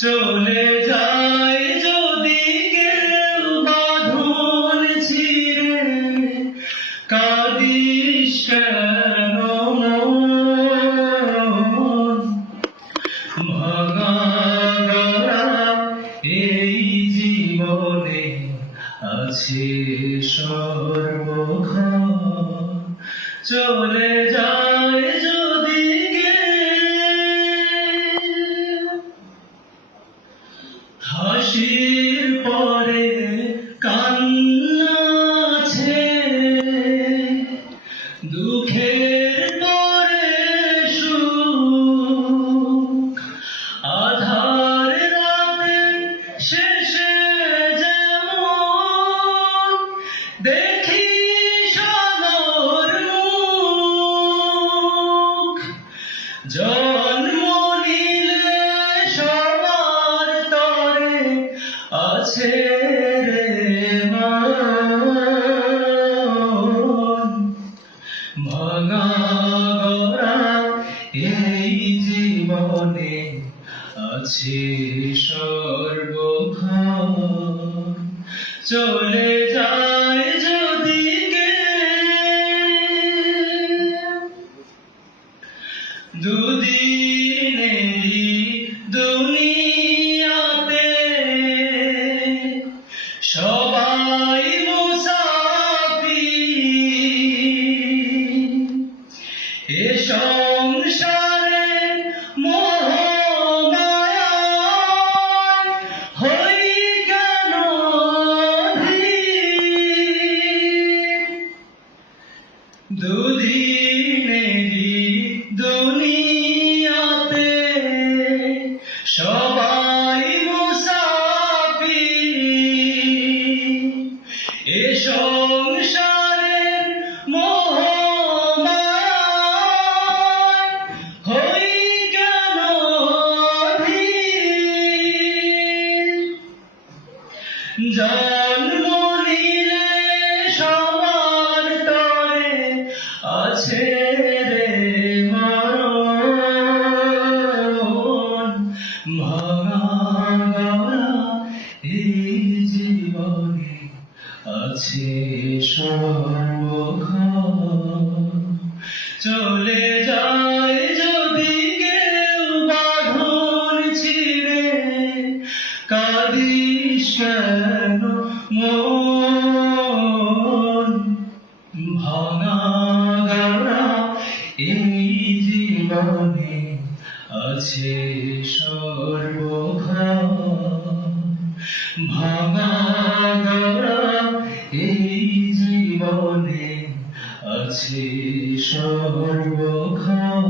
চলে যায় যদি কেউ বাঁধন ছিঁড়ে কাঁদিস কেন? এই জীবনে আছে সর্বক্ষণ চলে যায় 心花。আছে এই জীবনে আছে সর্বক্ষণ চলে যায় আছে রে মরণ। ভাঙা এই জীবনে আছে সর্বক্ষণ চলে জীবনে আছে সর্বভাব ভাঙা এই জীবনে আছে সর্বক্ষণ